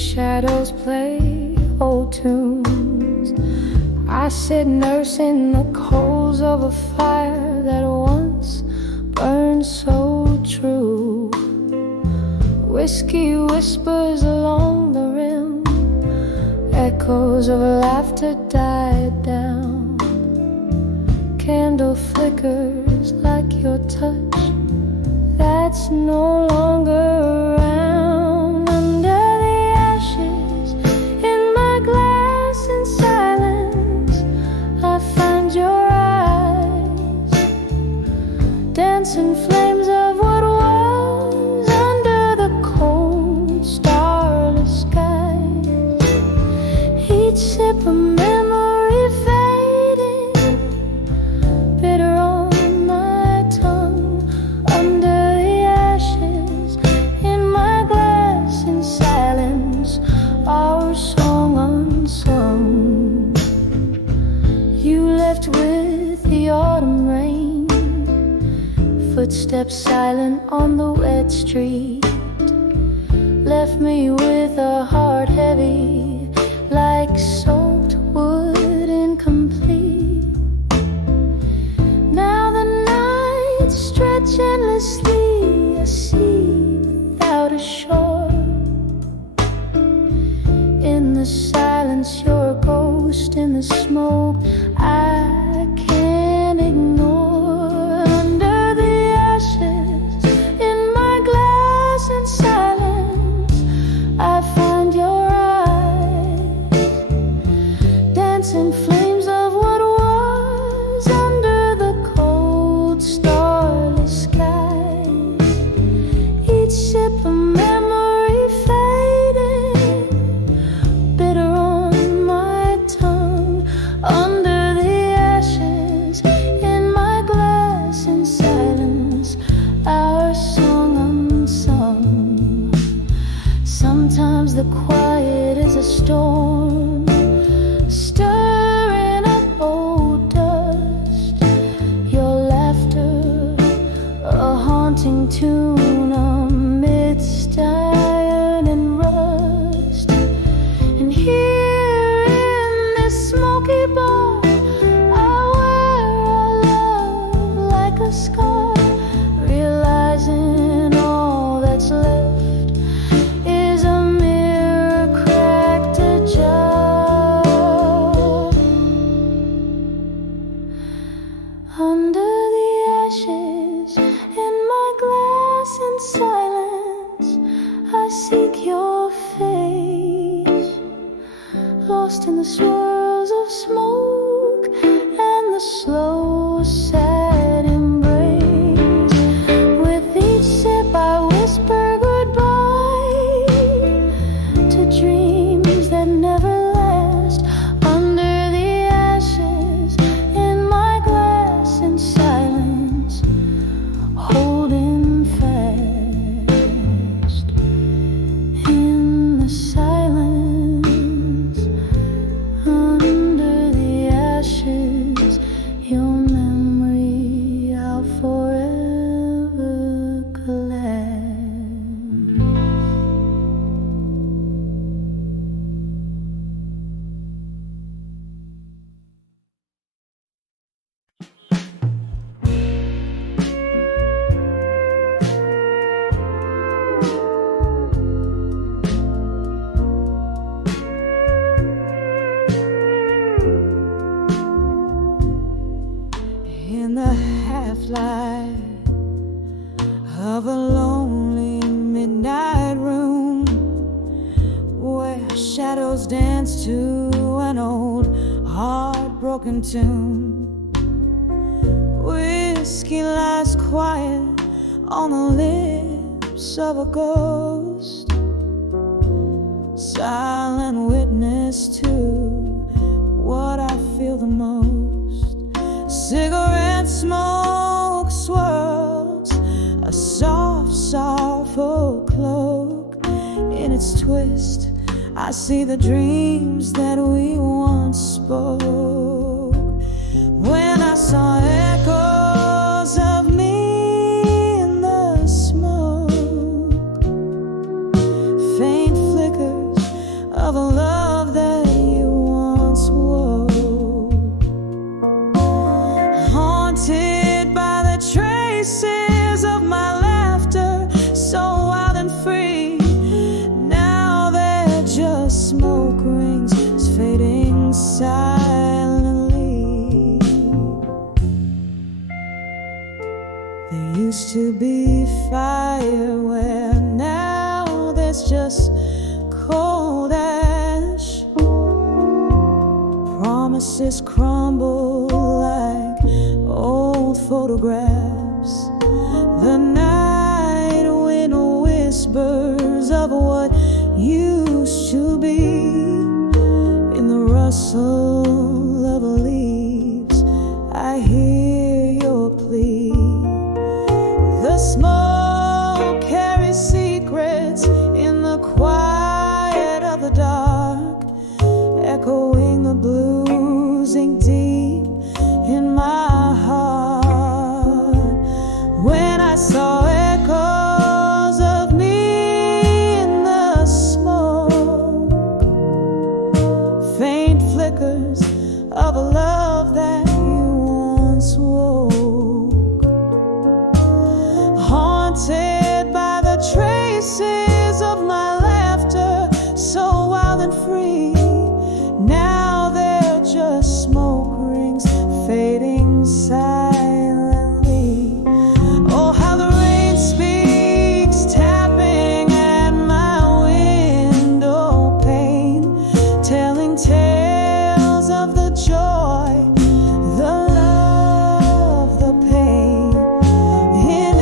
shadows play old tunes. I sit nursing the coals of a fire that once burned so true. Whiskey whispers along the rim, echoes of laughter died down. Candle flickers like your touch that's no longer around. Under the ashes in my glass in silence, I find your eyes, dancing flames of what was under the cold starless skies. Each sip of memory fading, bitter on my tongue. Under the ashes in my glass in silence, our song unsung. You left with the autumn rain, footsteps silent on the wet street. Left me with a heart heavy like soaked wood, incomplete. Now the nights stretch endlessly, a sea without a shore. In the silence, you're a ghost. In the smoke, I can't ignore. Under the ashes in my glass in silence, I find your eyes, dancing flames of what was under the cold starless skies. Each sip of memory fading, bitter on my tongue. Under the ashes in my glass in silence, our song unsung. Sometimes the quiet is a storm, stirring up old dust. Your laughter, a haunting tune amidst iron and rust. And here in this smoky bar, I wear our love like a scar, realizing all that's left is a mirror cracked ajar. Under the ashes in my glass in silence, I seek your face, lost in the swirls of smoke and the slow sad embrace. With each sip I whisper goodbye to dreams that never last. Under the ashes in my glass in silence, holding fast. In the silence, under the ashes, your memory I'll forever collect. In the half-light of a lonely midnight room, where shadows dance to an old heartbroken tune, whiskey lies quiet on the lips of a ghost, silent witness to what I feel the most. Cigarette smoke swirls a soft, sorrowful cloak. In its twist, I see the dreams that we once spoke. When I saw echoes of me in the smoke, faint flickers used to be fire, where now there's just cold ash. Promises crumble like old photographs. The night wind whispers of what used to be. In the rustle of leaves, I hear your plea. The smoke carries secrets in the quiet of the dark, echoing the blues ink deep in my heart. When I saw echoes of me in the smoke, faint flickers of a love that you once woke, haunted by the traces of my laughter, so wild and free. Now they're just smoke rings fading silently. Oh, how the rain speaks, tapping at my window pane, telling tales of the joy, the love, the pain. In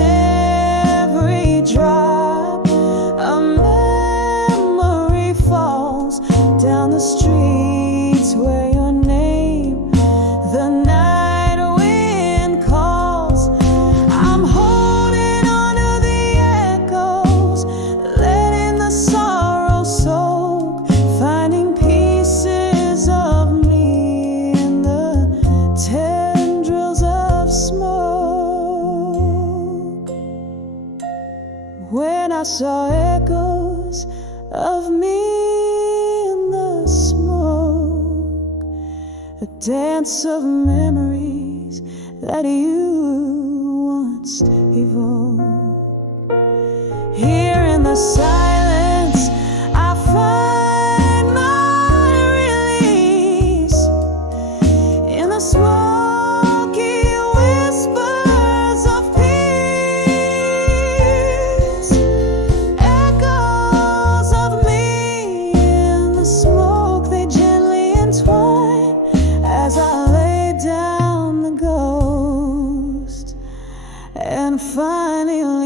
every drop, a memory falls down the streets where your name, the night wind calls. I'm holding on to the echoes, letting the sorrow soak, finding pieces of me in the tendrils of smoke. When I saw echoes of me in the smoke, a dance of memories that you once evoked. Here in the silence, I find my release. In the smoky whispers of peace, echoes of me in the smoke, they gently entwine as I lay down the ghost and finally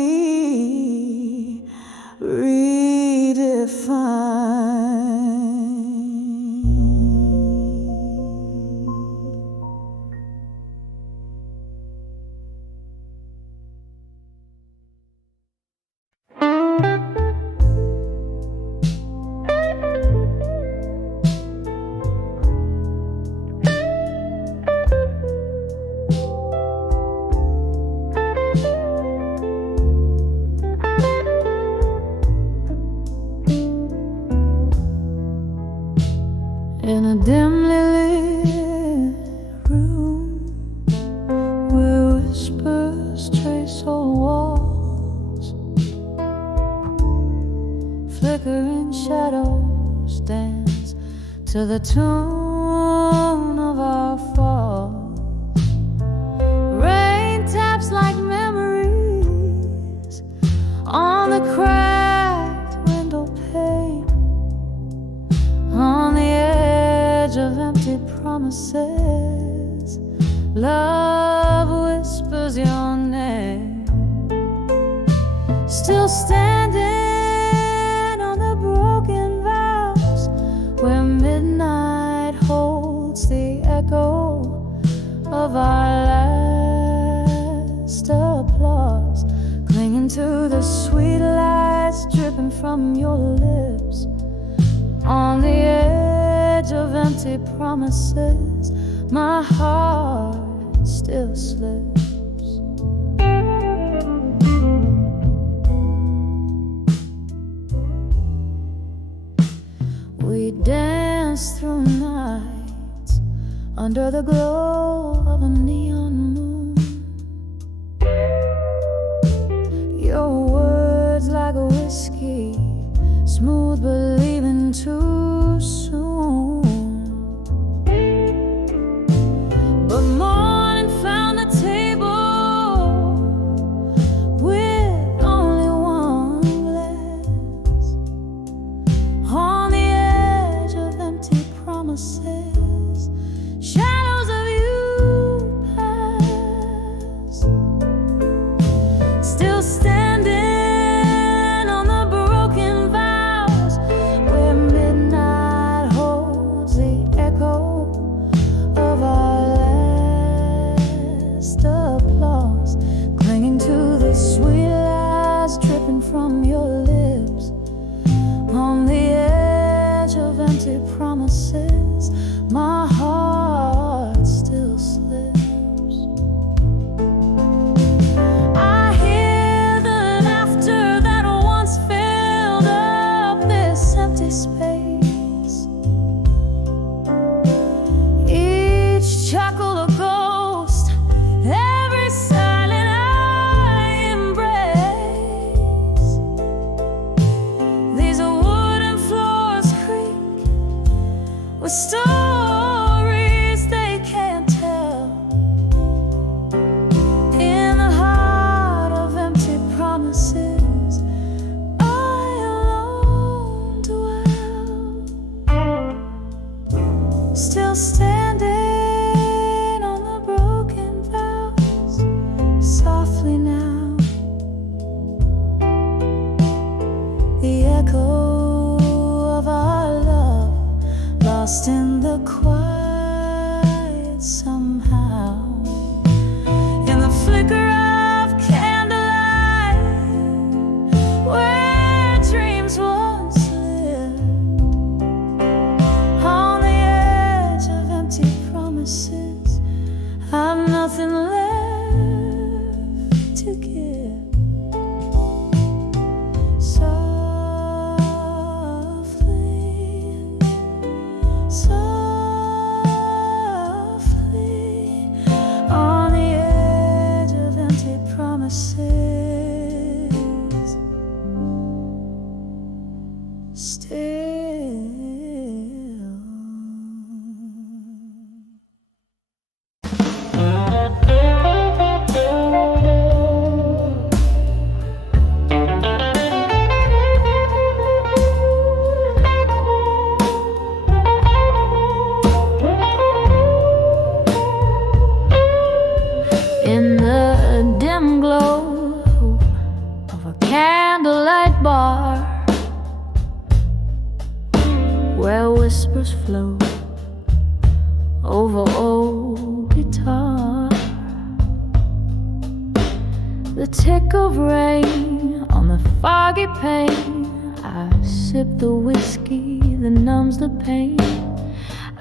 in a dimly lit room where whispers trace old walls, flickering shadows dance to the tune of our fall. Rain taps like memories on the cracked window pane, on the edge of empty promises. Love whispers your name, still standing on the broken vows where midnight holds the echo of our last applause, clinging to the sweet lights dripping from your lips. On the edge of empty promises, my heart still slips. We dance through nights under the glow of a neon moon. Your words like a whiskey, smooth but leaving too soon. But morning found the table nothing left to give. Softly, softly, on the edge of empty promises, still. In the dim glow of a candlelight bar, where whispers flow over old guitar, the tick of rain on the foggy pane, I sip the whiskey that numbs the pain.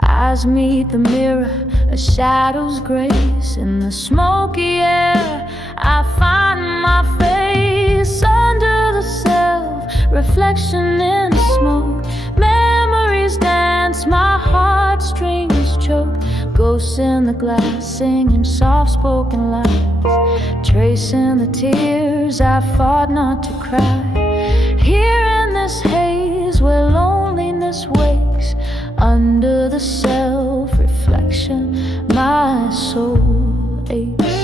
Eyes meet the mirror, a shadow's grace. In the smoky air, I find my face. Under the self-reflection in smoke, memories dance, my heartstrings choke. Ghosts in the glass, singing soft-spoken lies, tracing the tears I fought not to cry. Here in this haze where loneliness wakes, under the self-reflection, my soul aches.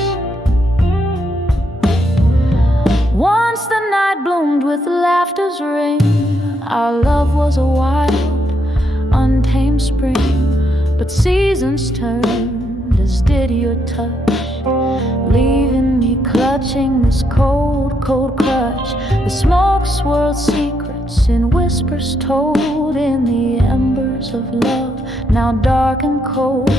Once the night bloomed with laughter's ring, our love was a wild, untamed spring. But seasons turned, as did your touch, leaving me clutching this cold, cold crutch. The smoke swirled secrets in whispers told in the embers of love, now dark and cold. Oh,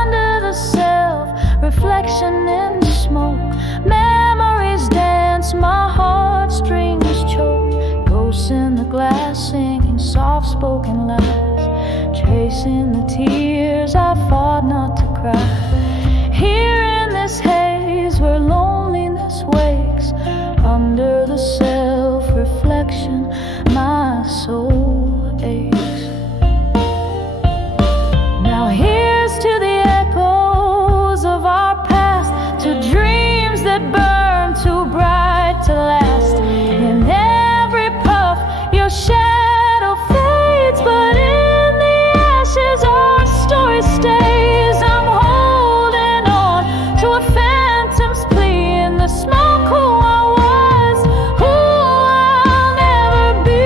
under the self-reflection in smoke, memories dance, my heartstrings choke. Ghosts in the glass, singing soft-spoken lies, tracing the tears I fought not to cry. Here in this haze where loneliness wakes, under the self-reflection, my soul aches. Now here's to the echoes of our past, to dreams that burn too bright to last. In every puff, your shadow fades, but in the ashes, our story stays. I'm holding on to a phantom's plea in the smoke. Who I was, who I'll never be.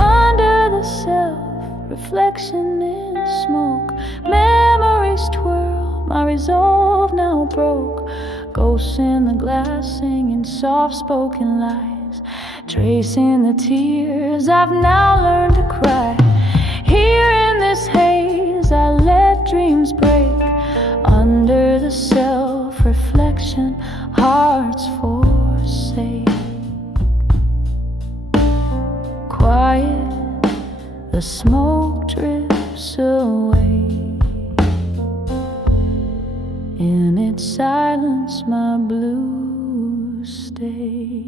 Under the self-reflection in smoke, memories twirl, my resolve now broke. Ghosts in the glass, singing soft-spoken lies, tracing the tears I've now learned to cry. Here in this haze, I let dreams break. Under the self-reflection, hearts forsake. Quiet, the smoke drifts away. In its silence, my blues stay.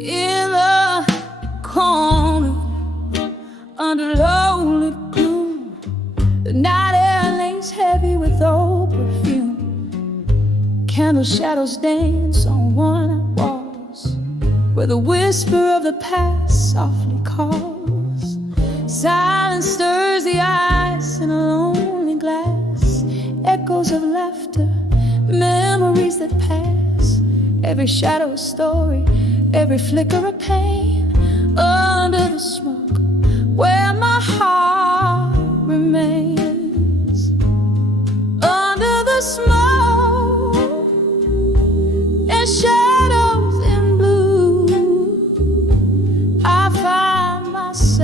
In the corner, under lonely gloom, the night air lays heavy with old perfume. Candle shadows dance on worn-out walls, where the whisper of the past softly calls. Silence stirs the ice in a lonely glass, echoes of laughter, memories that pass. Every shadow a story, every flicker a pain. Under the smoke, where my heart remains. Under the smoke and shadows in blue, I find myself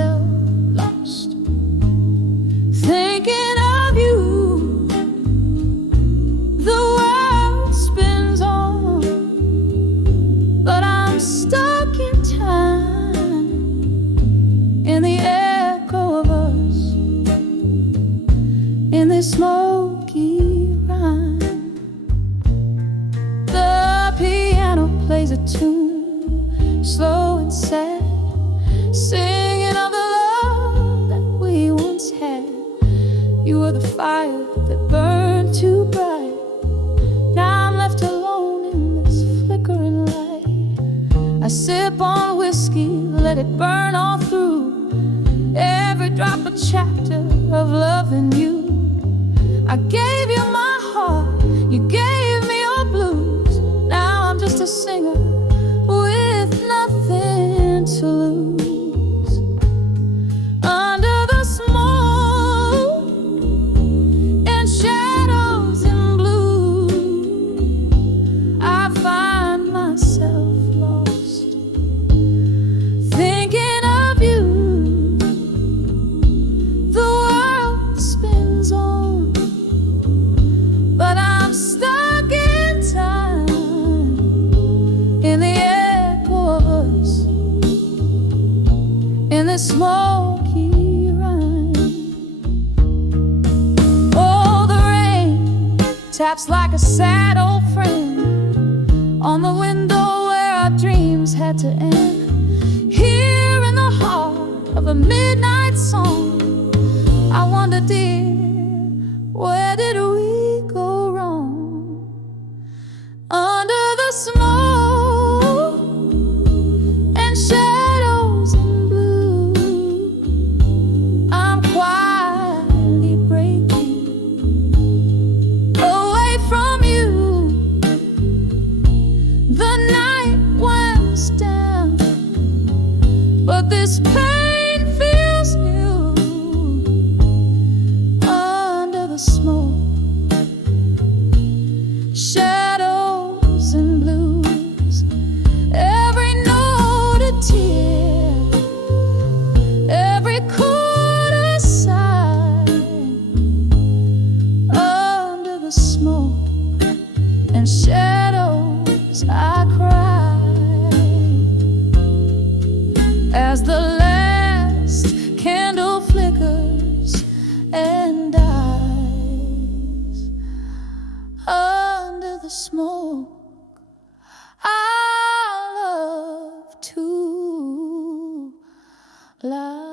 I sip on whiskey, let it burn all through. Every drop a chapter of loving you. I gave you my heart, you gave me your blues. Now I'm just a singer with nothing to lose. Under the smoke and shadows and blue, I find myself lost, thinking of you. The world spins on, but I'm stuck in time, in the echo of us, in this smoky rhyme. Oh, the rain taps like a sad old friend on the window where our dreams had to end. Here in the heart of a midnight song, I wonder, dear, where did we go wrong? Under the smoke and shadows and blue, I'm quietly breaking away from you. The night winds down, but this pain feels new. Under the smoke, shadows and blues, every note a tear, every chord a sigh. Under the smoke and shadows I cry, as the last candle flickers and dies. Under the smoke, I love to lie.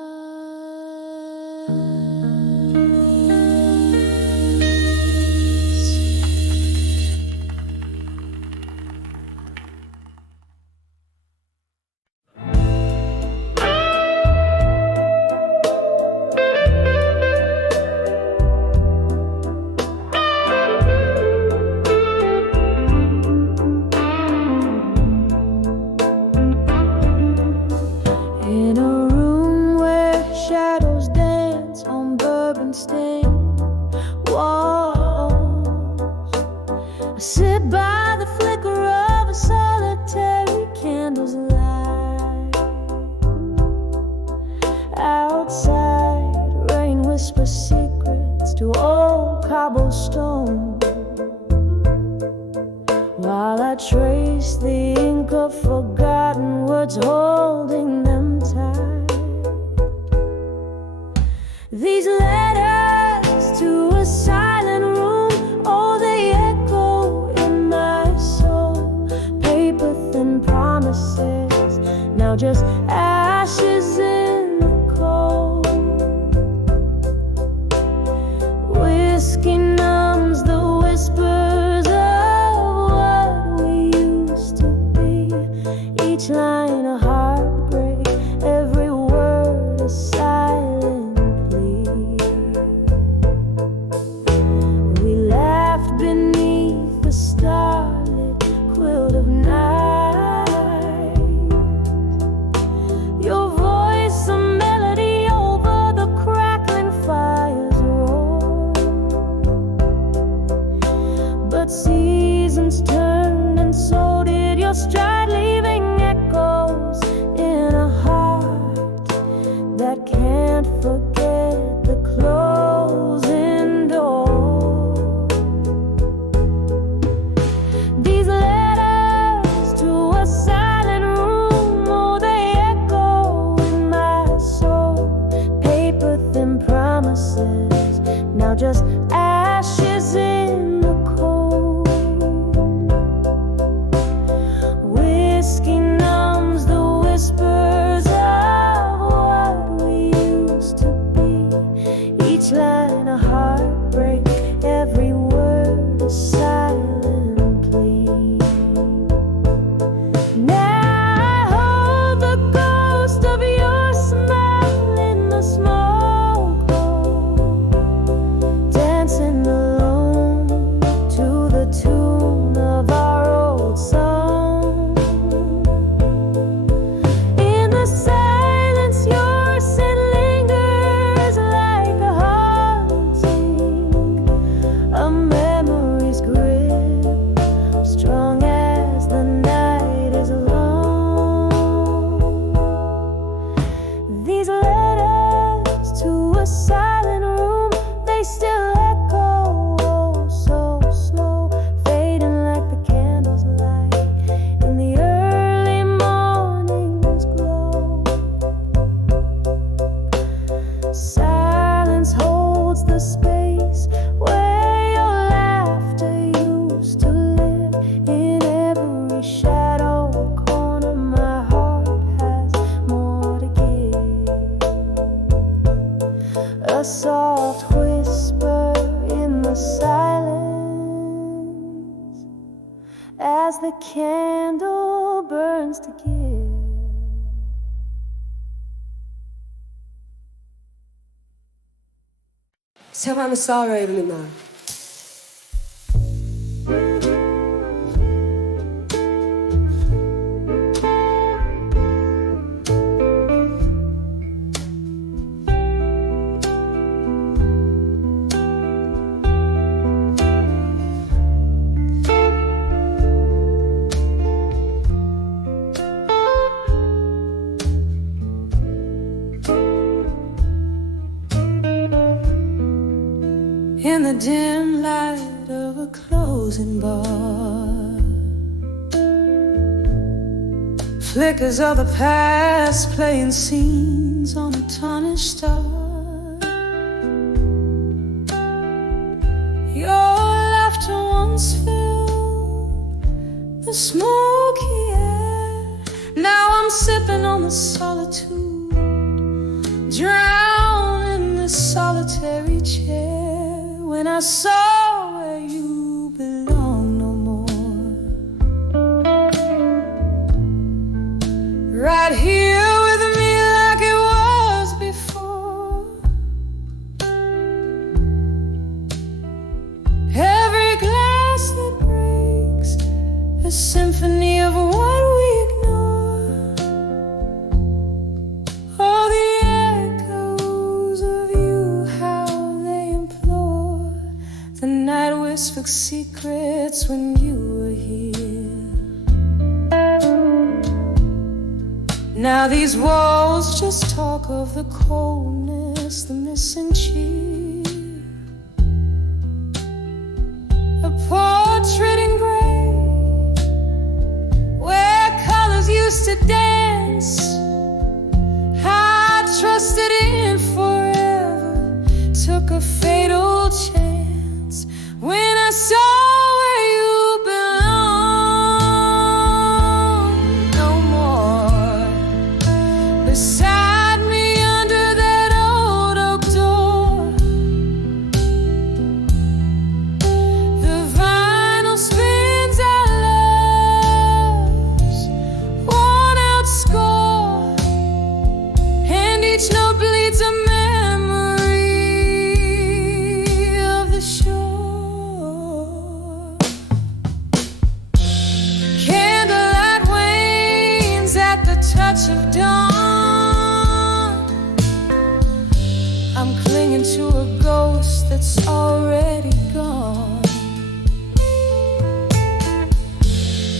In a room where shadows dance on bourbon-stained walls, I sit by the flicker of a solitary candle's light. Outside, rain whispers secrets to old cobblestone, while I trace the ink of forgotten words, holding them tight. These letters to a silent room, oh, they echo in my soul. Paper thin promises, now just ashes in the cold. Whiskey numbs the whispers of what we used to be. Each line a heartbreak, every word a silent plea. We laughed beneath the starlit quilt of night. Your voice a melody over the crackling fire's roar. But seasons turned and so did your stride, leaving echoes in a heart that can't forget the closing door. These letters to a silent room, oh, they echo in my soul. Paper thin promises, now just ashes in the cold. Whiskey numbs the whispers of what we used to a silent room, they still echo, oh, so slow, fading like the candles light in the early morning's glow. Silence holds the space where your laughter used to live. In every shadow corner, my heart has more to give. A soft whisper in the silence as the candle burns to give. So I'm sorry, Luna. In the dim light of a closing bar, flickers of the past playing scenes on a tarnished star. Your laughter once filled the smoky air. Now I'm sipping on the solitude, drowned in this solitary chair. When I saw where you belong no more, right here with me like it was before. Every glass that breaks, a symphony of what we ignore. All the echoes of you, how they implore. The night whispered secrets when you were here. Now these walls just talk of the coldness, the missing cheer. A portrait in gray, where colors used to dance. I trusted in forever, took a fatal chance. When I saw where you belong no more, beside me under that old oak door, the vinyl spins our love's worn out score, and each note bleeds a memory of the shore. Candlelight wanes at the touch of dawn. I'm clinging to a ghost that's already gone.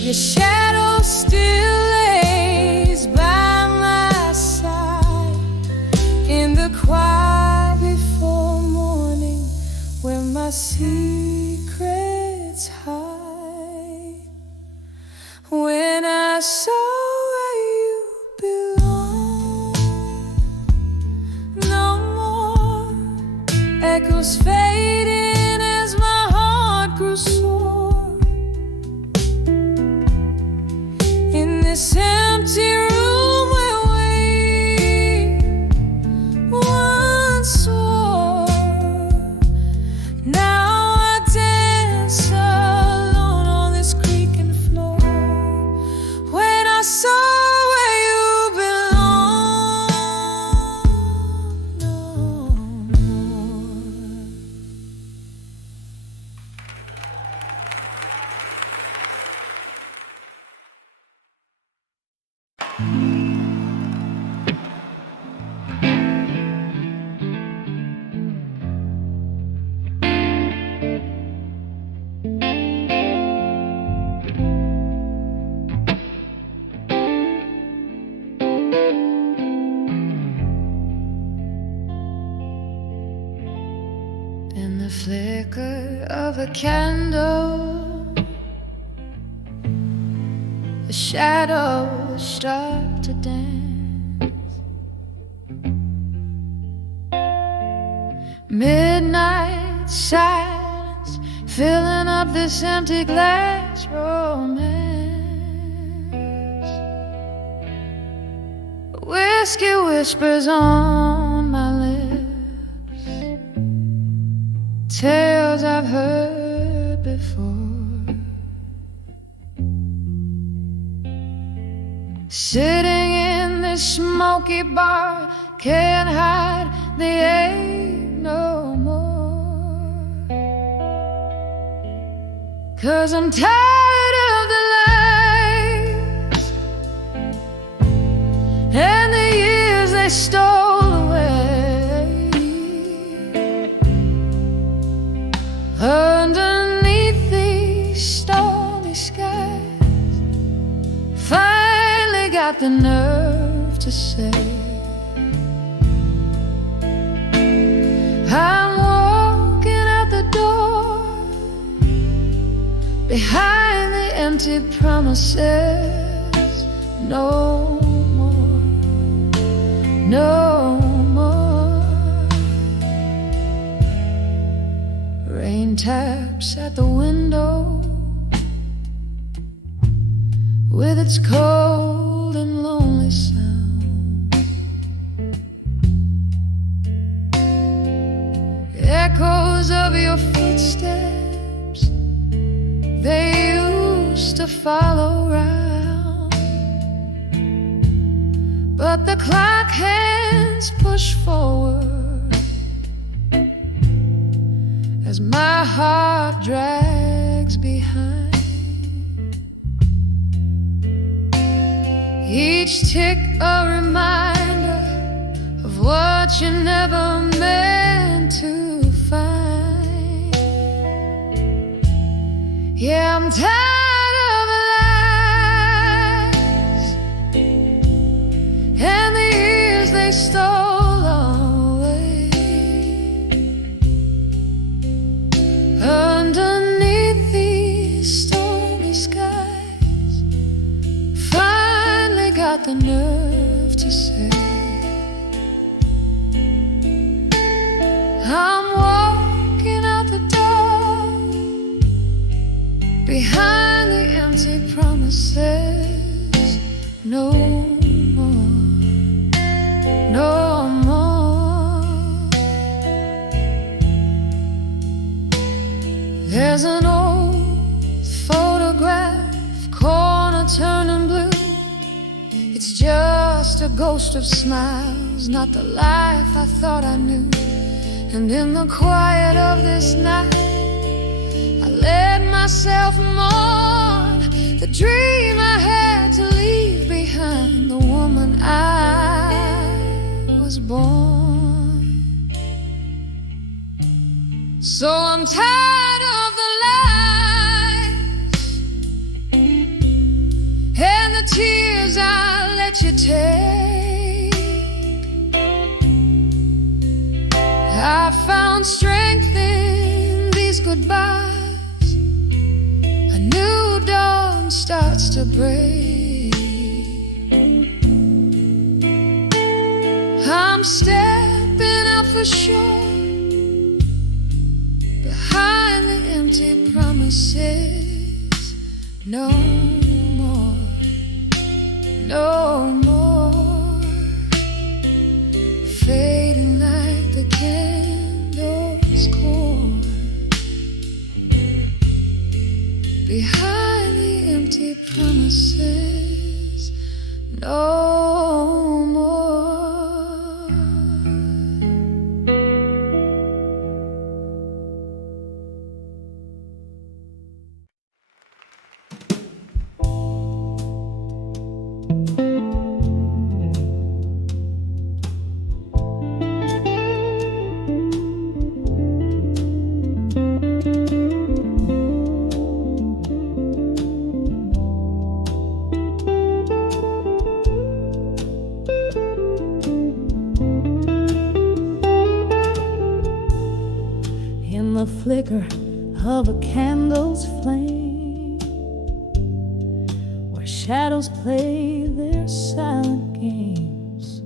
Your shadow still lays by my side in the quiet before morning, where my secrets hide. When I saw where you belong no more, echoes fading as my heart grew sore. In this empty room where we once swore, now I dance alone on this creaking floor. When I saw where you belong no more. In the flicker of a candle, the shadows start to dance. Midnight silence filling up this empty glass romance. Whiskey whispers on my lips, tales I've heard before. Sitting in this smoky bar, can't hide the ache no more. 'Cause I'm tired of the lies and the years they stole away. Underneath these stormy skies, finally got the nerve to say, I'm walking out the door, behind the empty promises. No more, no more. Rain taps at the window with its cold and lonely sound. Echoes of your footsteps, they used to follow round, but the clock hands push forward as my heart drags behind. Each tick a reminder of what you never meant to find. Yeah, I'm tired of the lies and the years they stole away. Underneath these stormy skies, finally got the nerve to say, I'm walking out the door, behind the empty promises. No more, no more. There's an old photograph, corner turning blue. It's just a ghost of smiles, not the life I thought I knew. And in the quiet of this night, I let myself mourn the dream I had to leave behind, the woman I was born. So I'm tired of the lies and the tears I let you take. I found strength in these goodbyes. A new dawn starts to break. I'm stepping out for sure, behind the empty promises. No more, no more. Fading like the candle's cord, behind the empty promises. No more. the flicker of a candle's flame, where shadows play their silent games.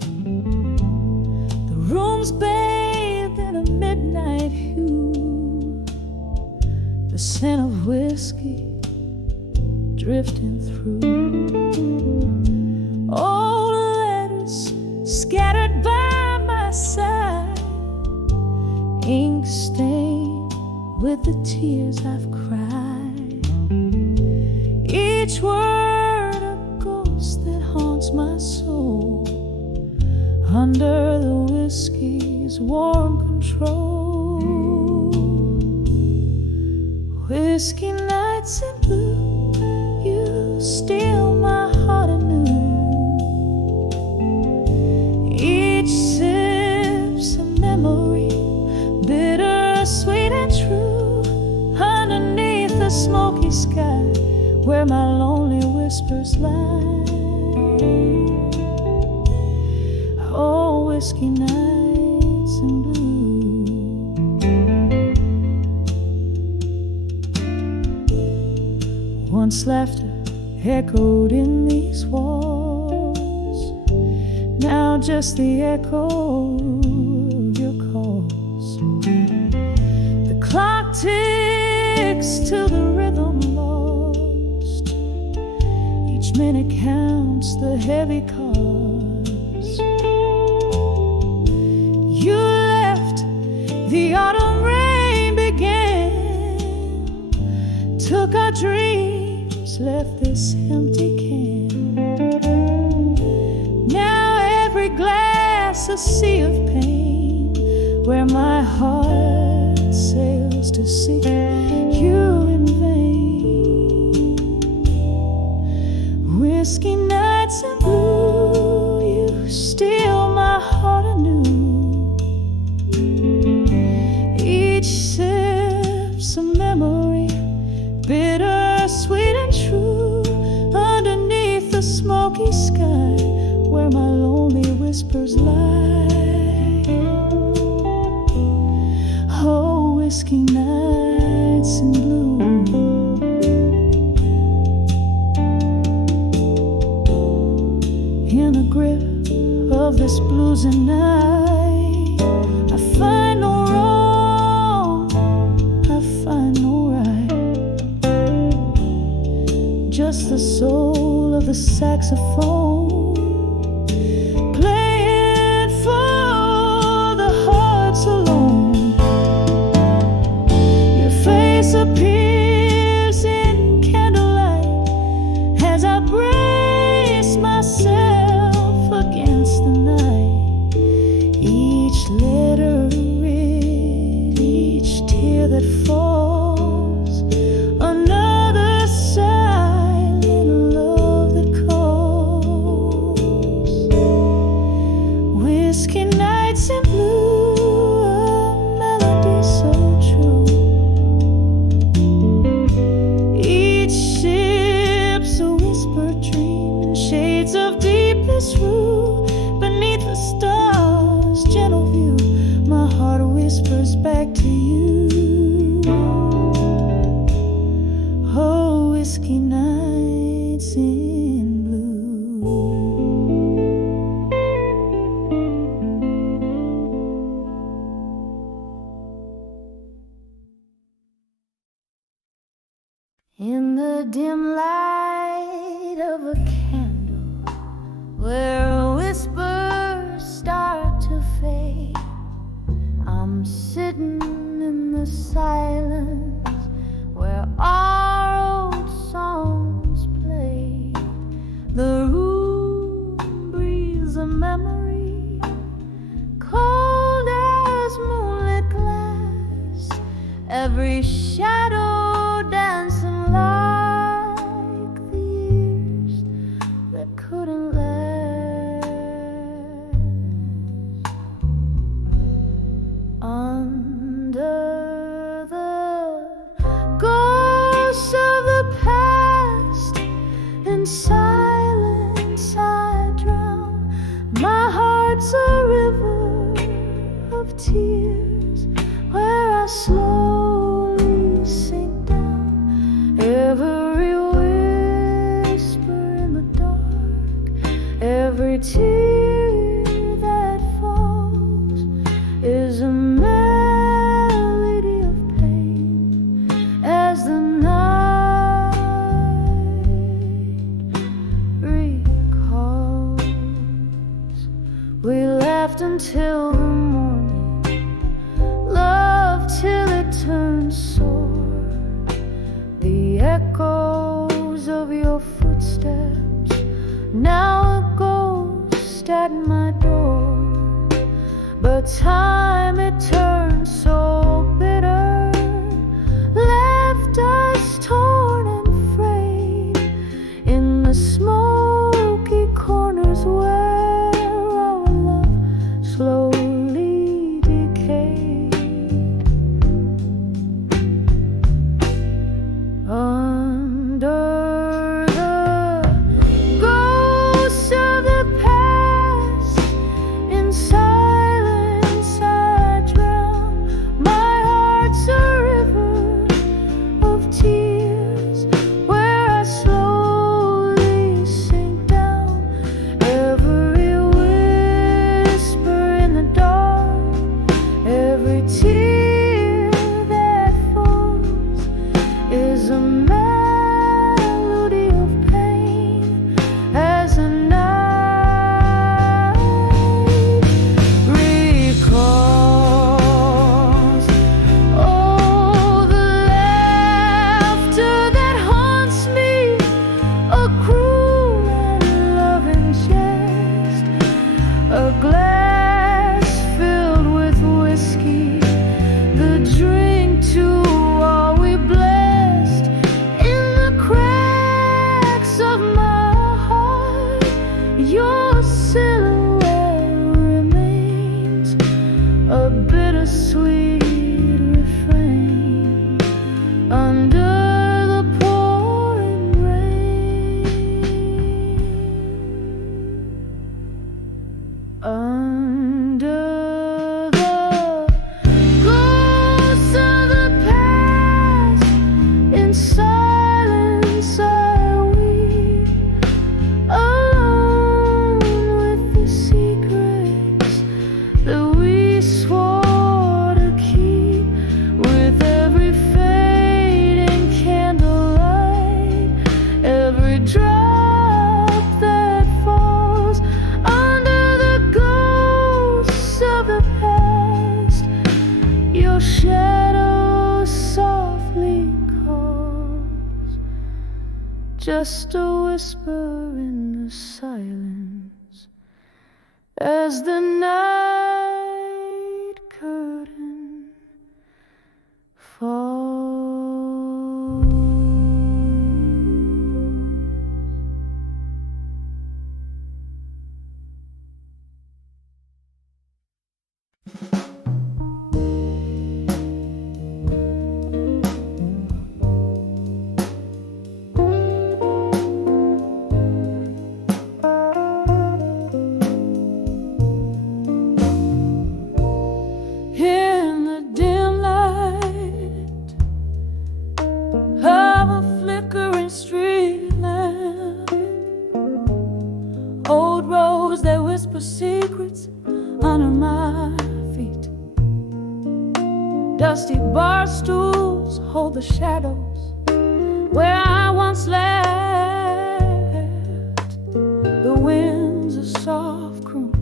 The room's bathed in a midnight hue, the scent of whiskey drifting through. Old letters scattered by my side, ink stained with the tears I've cried. Each word a ghost that haunts my soul, under the whiskey's warm control. Whiskey nights in blue, you steal my heart anew. Each sip's a memory, bitter, sweet and true, underneath the smoky sky where my lonely whispers lie. Oh, whiskey nights in blue. Once laughter echoed in these walls, now just the echo of your calls. The clock ticks to the rhythm lost, each minute counts the heavy cards. You left, the autumn rain began, took our dreams, left this empty can. Now every glass a sea of pain, where my heart sails to seek you in vain. Whiskey nights in blue, you steal my heart anew. Each sip's a memory, bitter, sweet and true, underneath the smoky sky where my lonely whispers lie. Oh, whiskey nights in blue. In the grip of this bluesy night, I find no wrong, I find no right, just the soul of the saxophone playing for the hearts alone. Your face appears in candlelight as I brace myself against the night. Each letter read, each tear that falls, another silent love that calls. Whiskey nights in blue, a melody so true. Each ship's a whispered dream, and shades of deepest rue. Beneath the stars, gentle view, my heart whispers back to you. Oh, whiskey nights in blue. In the dim light of a candle, where whispers start to fade, I'm sitting in the silence where our old songs play. The room breathes a memory, cold as moonlit glass, every shadow dancing like the years that couldn't last. Under the ghosts of the past, in silence I drown. My heart's a river of tears where I slow the echoes of your footsteps, now a ghost at my door. But time, it turned so bitter, left us torn and frayed in the smoky corners where our love slowly decayed. Under the ghosts of the past, in silence I drown. My heart's a river of tears where I slowly sink down. Every whisper in the dark, every tear that falls is a melody of pain as the night recalls. Oh, the laughter that haunts me, a cruel and loving jest, a glass filled with whiskey, the drink to all we blessed. In the cracks of my heart, your silhouette remains, a bittersweet refrain under the pouring rain. Under the ghosts of the past, in silence I weep, alone with the secrets that we swore to keep. With every fading candlelight, every drop that falls, under the ghosts of the past, your shadow softly calls, just a whisper in the silence as the night curtain falls. In the dim light of a flickering street lamp, old roads that whisper secrets under my feet, dusty bar stools hold the shadows where I once left. The wind's a soft croon,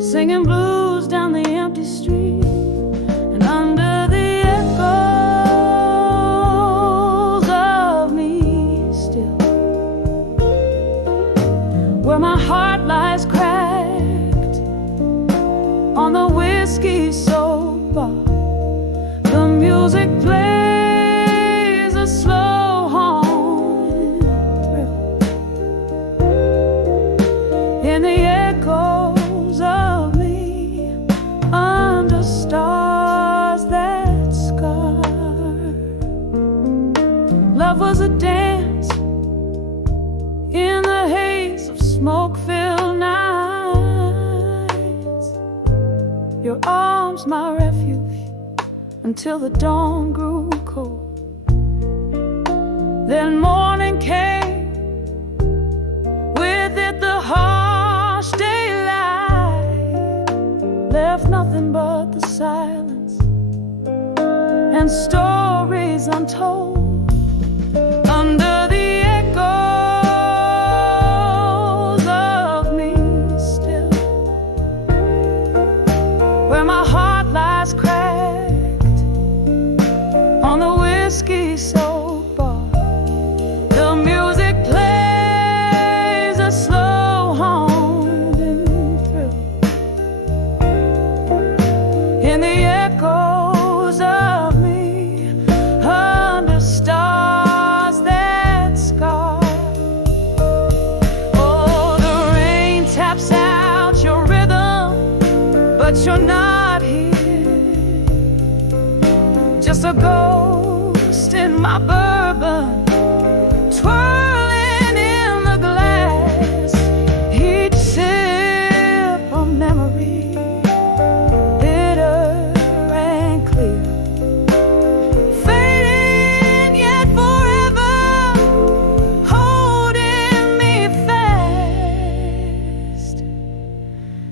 singing blues down the empty street, and under the echoes of me still, where my heart lies cracked on the whiskey soap bar, the music plays a slow haunting thrill in the echoes of me, under stars that scar. Love was a dance in the haze of smoke-filled nights, your arms my refuge until the dawn grew cold. Then morning came, with it the harsh daylight, left nothing but the silence and stories untold. Under the echoes of me still, where my heart lies cracked on the whiskey soap just a ghost in my bourbon, twirling in the glass. Each sip of memory, bitter and clear, fading yet forever, holding me fast.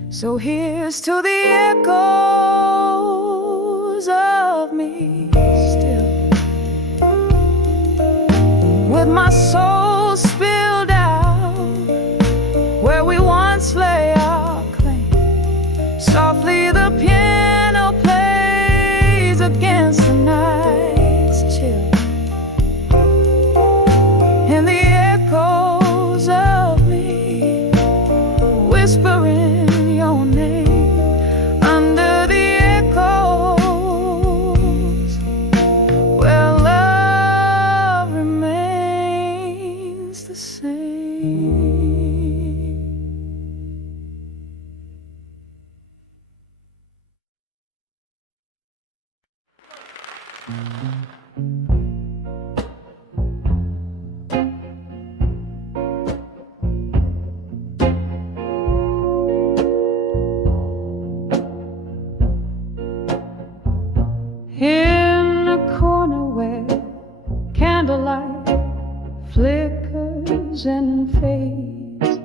So here's to the echoes of me still, with my soul spilled out where we once lay our claim. Softly the piano plays against the night's chill, and the echoes of me whispering your name under the echoes, where love remains the same. In a corner where candlelight flickers and fades,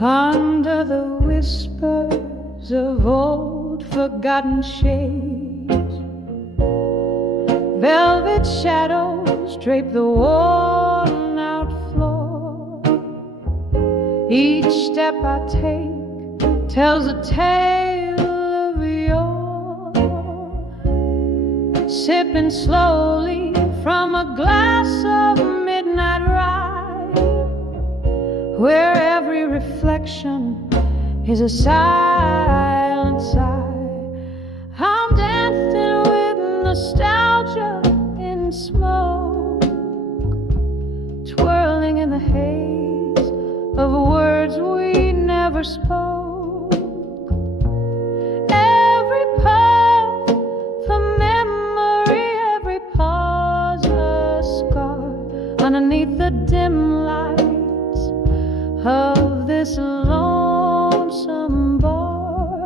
under the whispers of old forgotten shades, velvet shadows drape the worn out floor. Each step I take tells a tale of yore, sipping slowly from a glass of midnight rye, where every reflection is a silent sigh. I'm dancing with nostalgia in smoke, twirling in the haze of words we never spoke. Every path a memory, every pause a scar underneath the dim lights of this lonesome bar.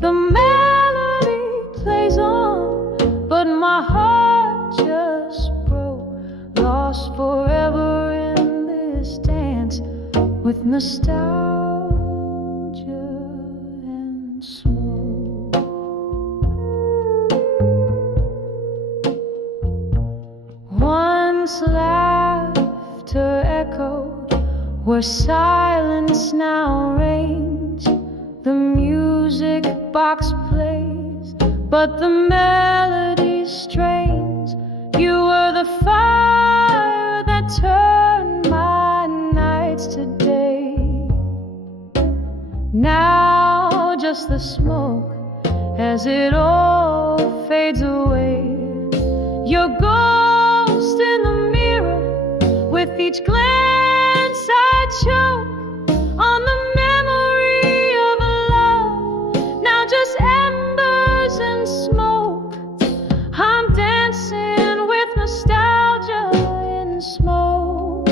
The melody plays on, but my heart just broke, lost forever in this dance with nostalgia and smoke. Once laughter echoed where silence now reigns. The music box plays, but the melody strains. You were the fire that turned my nights to day. Now just the smoke as it all fades away. Your ghost in the mirror, with each glance I choke on the memory of a love, now just embers and smoke. I'm dancing with nostalgia in smoke,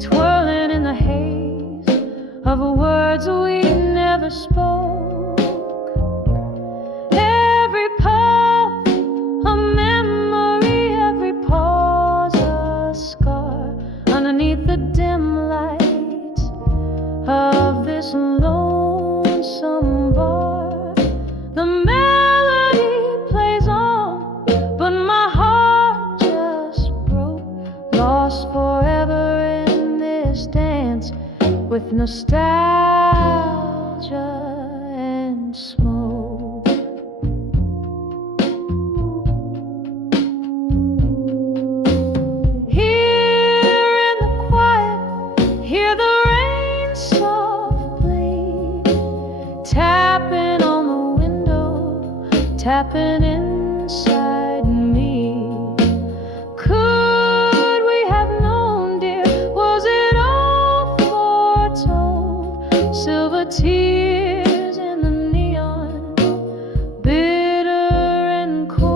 twirling in the haze of words we never spoke. Every path a memory, every pause a scar underneath the dim light of this lonesome bar. The melody plays on, but my heart just broke, lost forever in this dance with nostalgia and smoke. Here in the quiet, hear the rain softly tapping on the window, tapping inside me. Could we have known, dear? Was it all foretold? Silver tears in the neon, bitter and cold.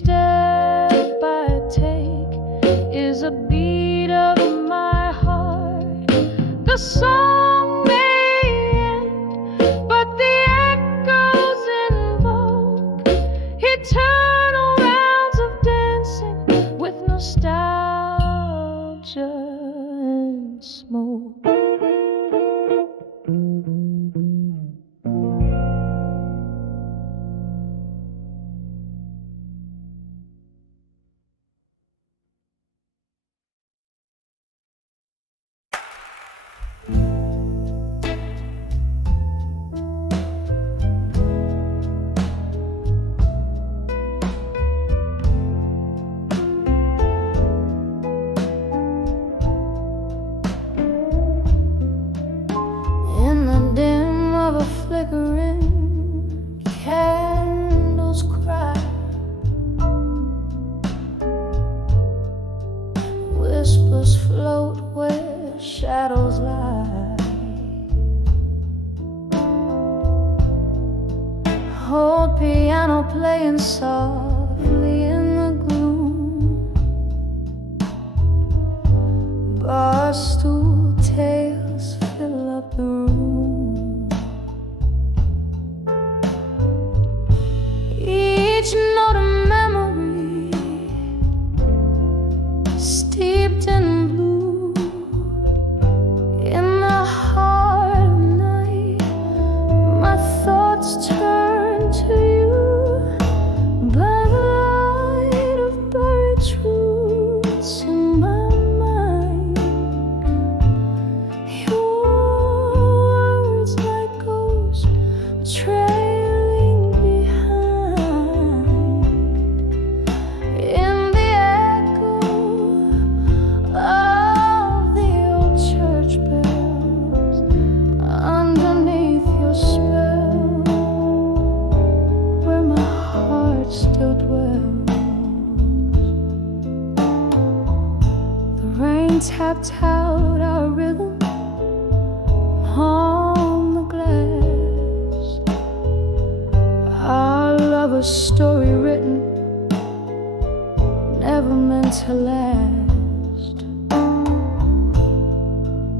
step I take is a beat of my heart. The song may end, but the echoes invoke eternal rounds of dancing with nostalgia and smoke. In the dim of a flickering candle's cry, whispers float where shadows lie. Old piano playing softly in the gloom, bar stool tales fill up the room. Each note a memory steeped in blue. In the heart of night, my thoughts turn to you. By the light of buried truths in my mind, your words like ghosts trailing behind. In the echo of the old church bells, underneath your spell, where my heart still dwells. The rain tapped out our rhythm on the glass, our lover's story written, never meant to last.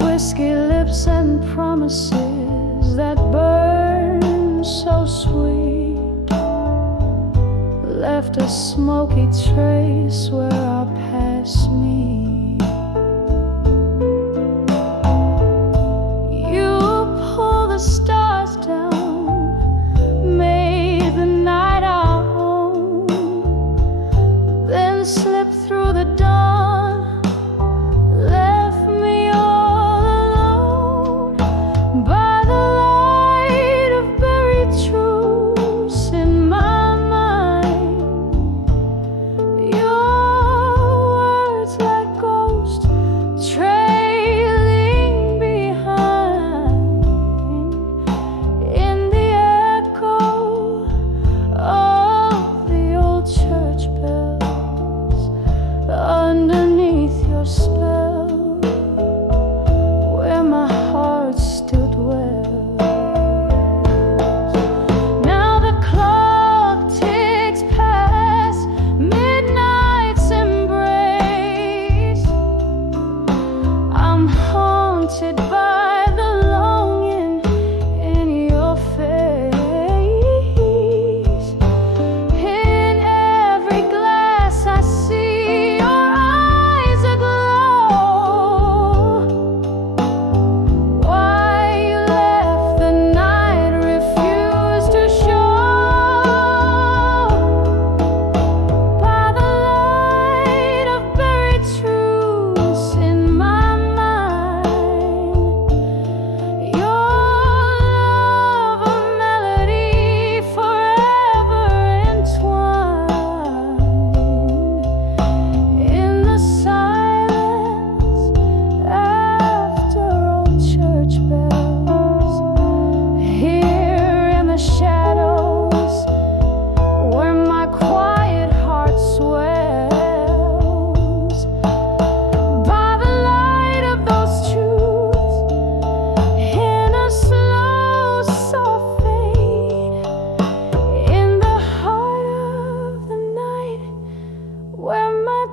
Whiskey lips and promises that burn so sweet left a smoky trace where our paths meet. You pull the stars down, made the night our home, then slipped through the dawn, left me all alone. By the light of buried truths in my mind, your words like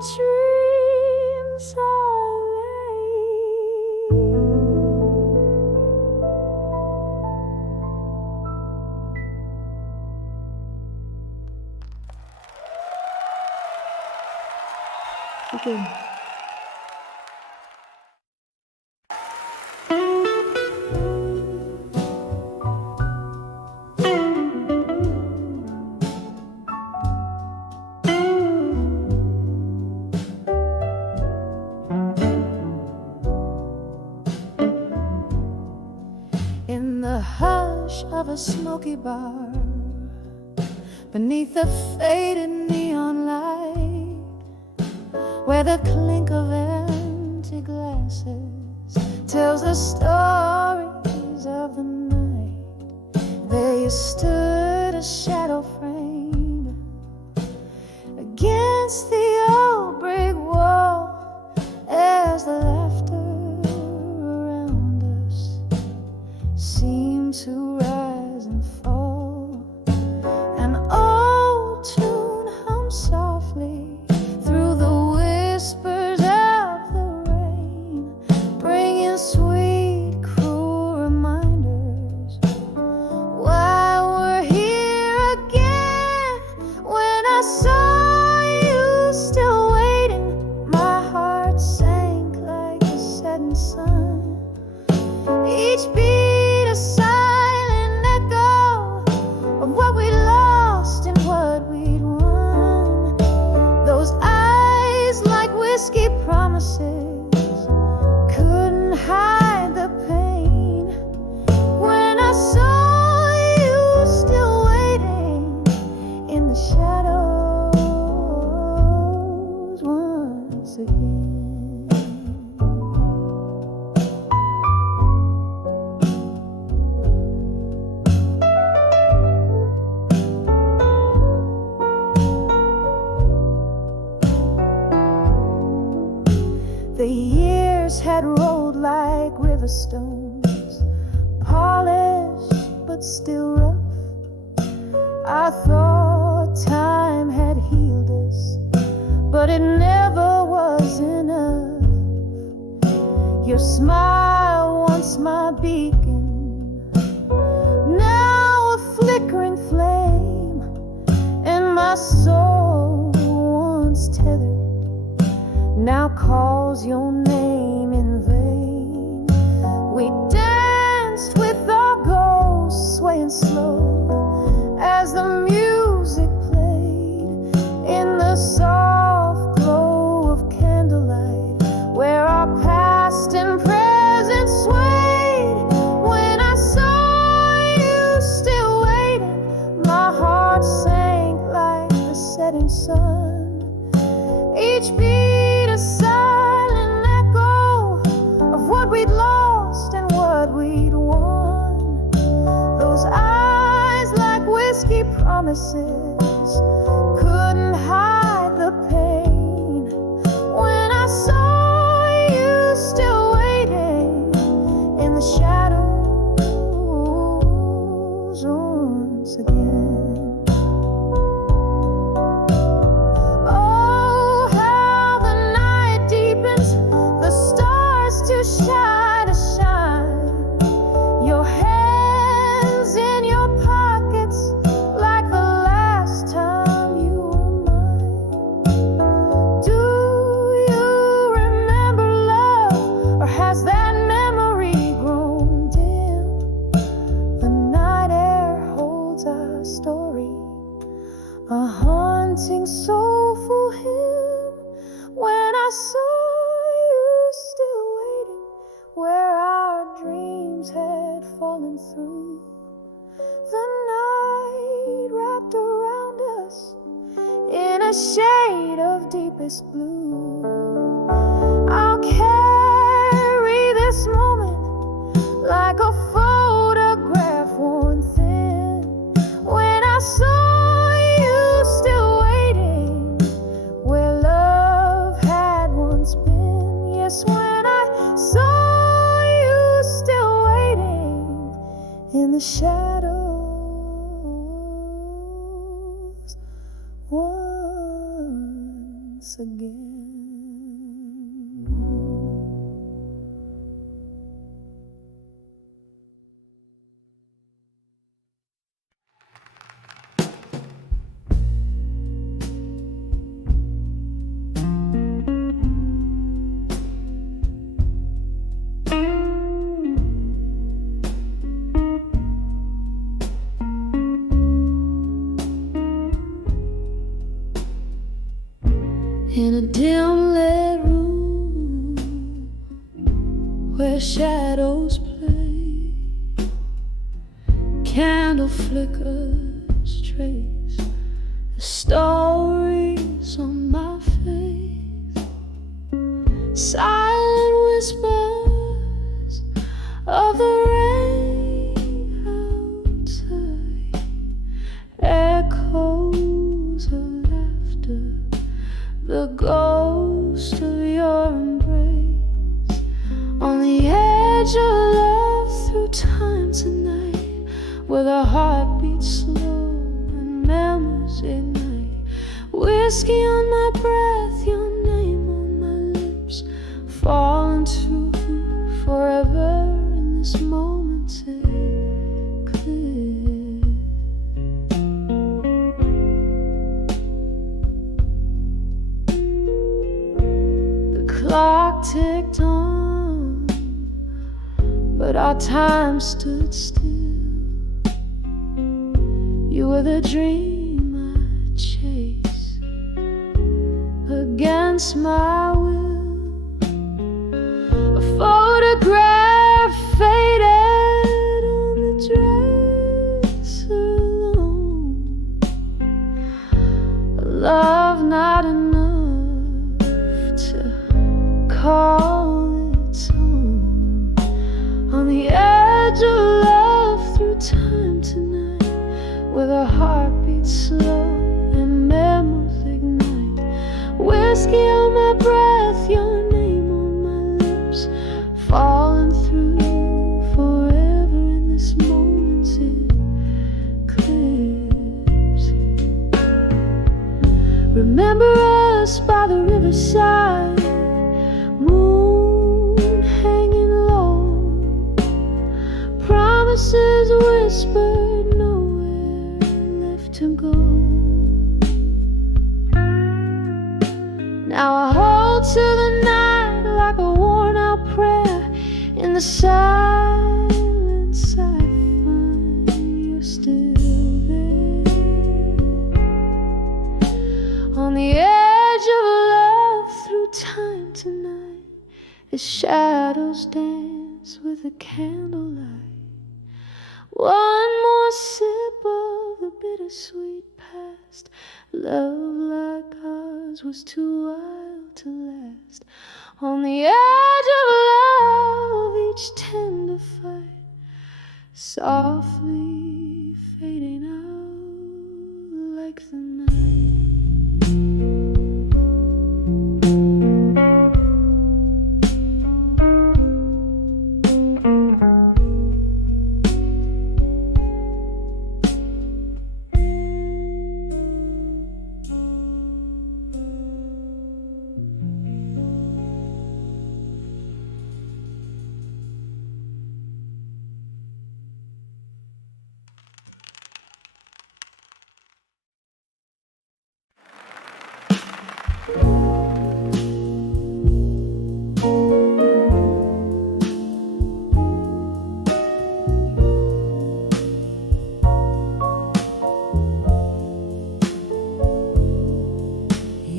dreams are laid. Okay. In the hush of a smoky bar, beneath the faded neon light, where the clink of empty glasses tells the stories of the night, there you stood, a shadow framed against the old brick wall, as the laughter around us seemed to rise and fall. An old tune hummed softly through the whispers of the rain, bringing sweet, cruel reminders why we're here again. When I saw you still waiting, my heart sank like the setting sun. Each beat a silent echo of what we lost and what we'd won. Those eyes like whiskey promises couldn't hide the pain. When I saw you still waiting in the shadows once again. The years had rolled like river stones, polished but still rough. I thought time had healed us, but it never was enough. Your smile, once my beacon, now a flickering flame, and my soul, once tethered, now calls your name in vain. We danced with our ghosts, swaying slow as the music played in the soft glow of candlelight, where our past and present swayed. When I saw you still waiting, my heart sank like the setting sun. Each beat a silent echo of what we'd lost and what we'd won. Those eyes like whiskey promises couldn't hide the pain. When I saw you still waiting in the shadows once again. Shine to shine, your hands in your pockets like the last time you were mine. Do you remember love, or has that memory grown dim? The night air holds our story, a haunting soulful hymn. When I saw you still waiting, where our dreams had fallen through, the night wrapped around us in a shade of deepest blue. I'll carry this moment like a photograph worn thin. When I saw you still waiting, where love had once been. Yes, when I saw in the shadows once again. in a dim lit room where shadows play. Candle flickers trace the stories on my face. Silent whispers of the rain outside, echoes of laughter, the ghost of your embrace. On the edge of love through time tonight, where the heart beats slow and memories ignite. Whiskey on my breath, your name on my lips, falling to forever in this moment's eclipse. The clock ticked on, but our time stood still. You were the dream I chased against my will. A photograph faded on the dresser alone. A love not enough to call its own. On the edge of love through time tonight, where the heart beats slow and memories ignite. Whiskey on my breath, your name on my lips, falling through forever in this moment's eclipse. Remember us by the riverside, moon hanging low, promises whispered, nowhere to go. Now I hold to the night like a worn out prayer. In the silence I find you're still there. On the edge of love through time tonight, as shadows dance with the candlelight. One more sip of the bittersweet past. Love like ours was too wild to last. On the edge of love, each tender fight softly fading out like the night.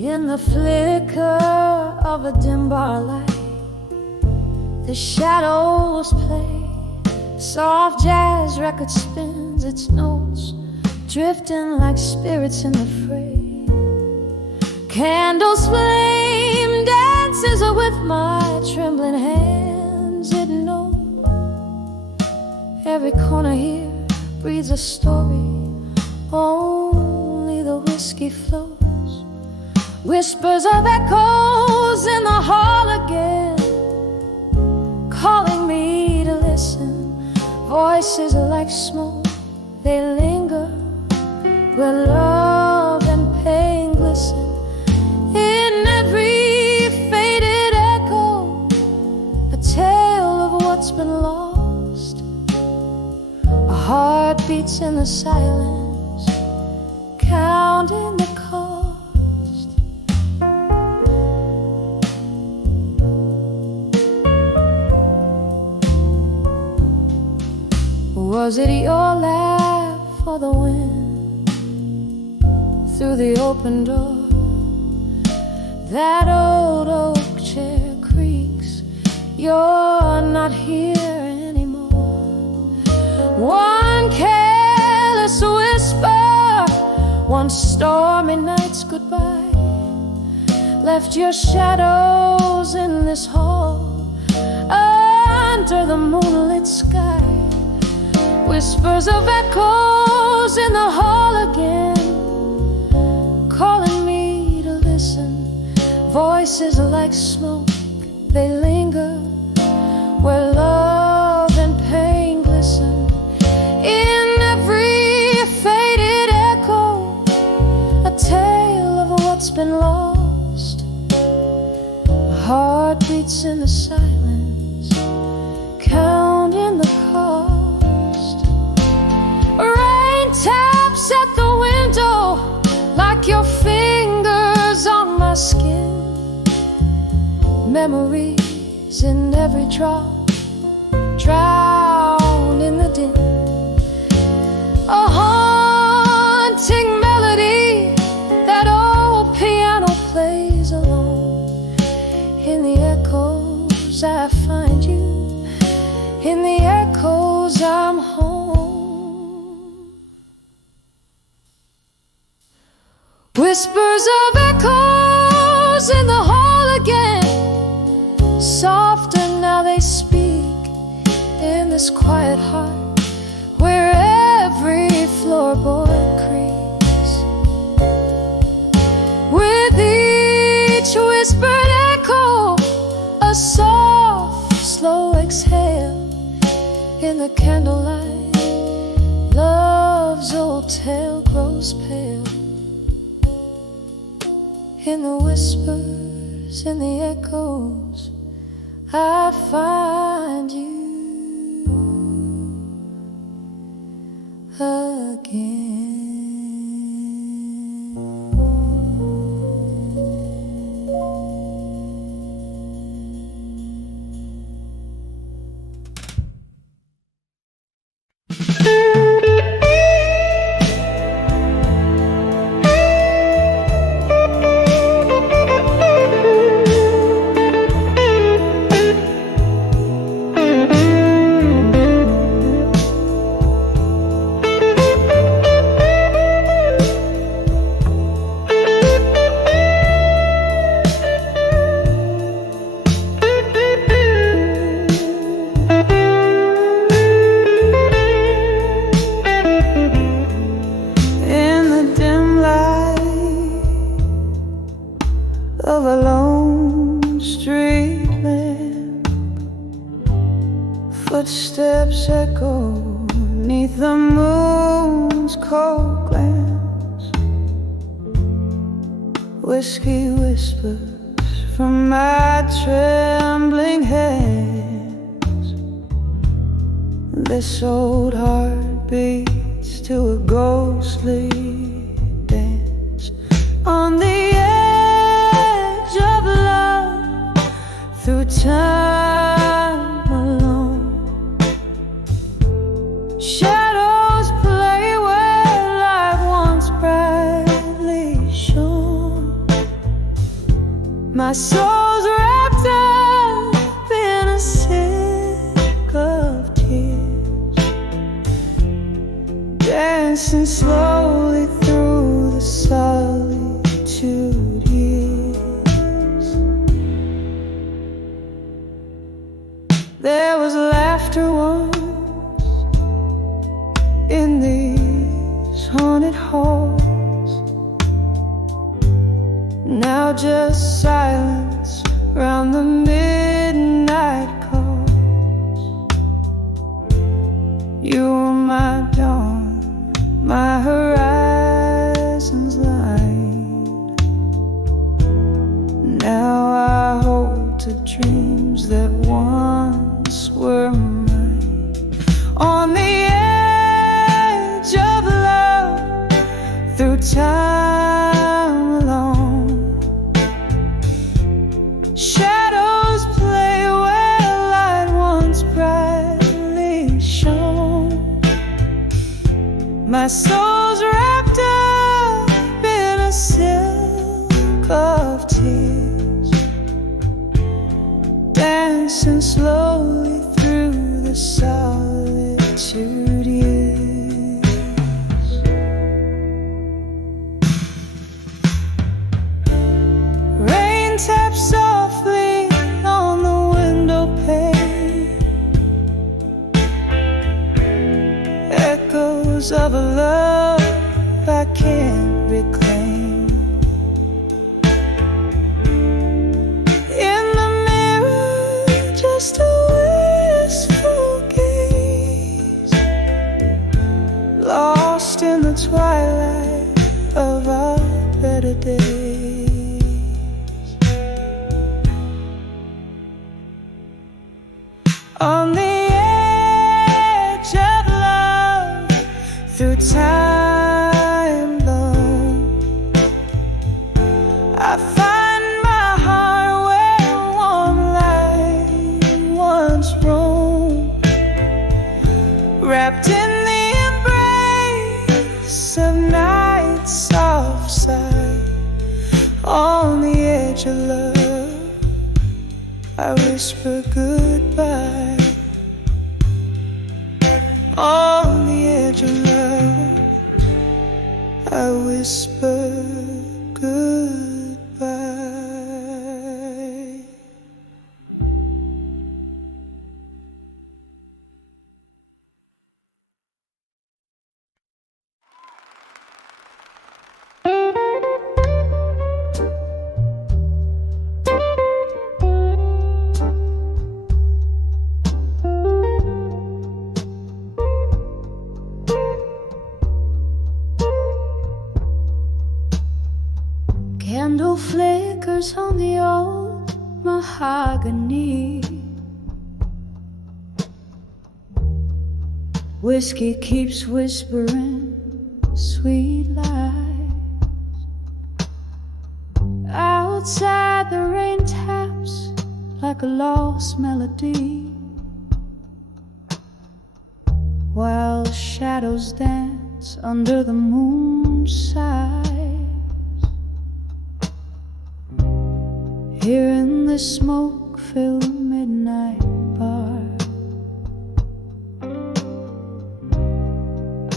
In the flicker of a dim bar light, the shadows play. Soft jazz record spins its notes, drifting like spirits in the fray. Candles flame dances with my trembling hands. It knows every corner here breathes a story. Only the whiskey flows. Whispers of echoes in the hall again, calling me to listen. Voices are like smoke, they linger where love and pain glisten. In every faded echo, a tale of what's been lost. A heart beats in the silence, counting the cost. Was it your laugh or the wind through the open door That old oak chair creaks. You're not here anymore. One careless whisper, one stormy night's goodbye left your shadows in this hall under the moonlit sky. Whispers of echoes in the hall again, calling me to listen. Voices like smoke, they linger where love and pain glisten. In every faded echo, a tale of what's been lost. My heart beats in the silence, counting the cost. Rain taps at the window like your fingers on my skin. Memories in every drop, drowned in the din. A haunting melody, that old piano plays alone. In the echoes I find you, in the echoes I'm home. Whispers of echoes in the hall again, softer now they speak in this quiet heart where every floorboard creaks. With each whispered echo, a soft, slow exhale. In the candlelight, love's old tale grows pale. In the whispers, in the echoes, I find you again. Of a lone street lamp, footsteps echo neath the moon's cold glance. Whiskey whispers from my trembling hands. This old heart beats to a ghostly dance on the of love through time alone. Shadows play where light once brightly shone. My soul's wrapped up in a silk of tears, dancing slowly through the solitude. There was laughter once in these haunted halls. Now just silence round the midnight calls. You were my dawn, my horizon's line. Now I hold to dreams that once were mine. On the edge of love, through time alone. Shadows play where light once brightly shone. My soul's wrapped up in a silk of tears. dancing slowly through the solitude years. Rain taps softly on the window pane, echoes of a love I can't reclaim. In the mirror, just a wistful gaze, lost in the twilight of our better days. On the edge of love, through time long, I find my heart where warm light once roamed, wrapped in the embrace of night's soft sigh. On the edge of love, I whisper goodbye. On the edge of love, I whisper goodbye. Candle flickers on the old mahogany. Whiskey keeps whispering sweet lies. Outside the rain taps like a lost melody, while shadows dance under the moon's sighs. Here in the smoke-filled midnight bar,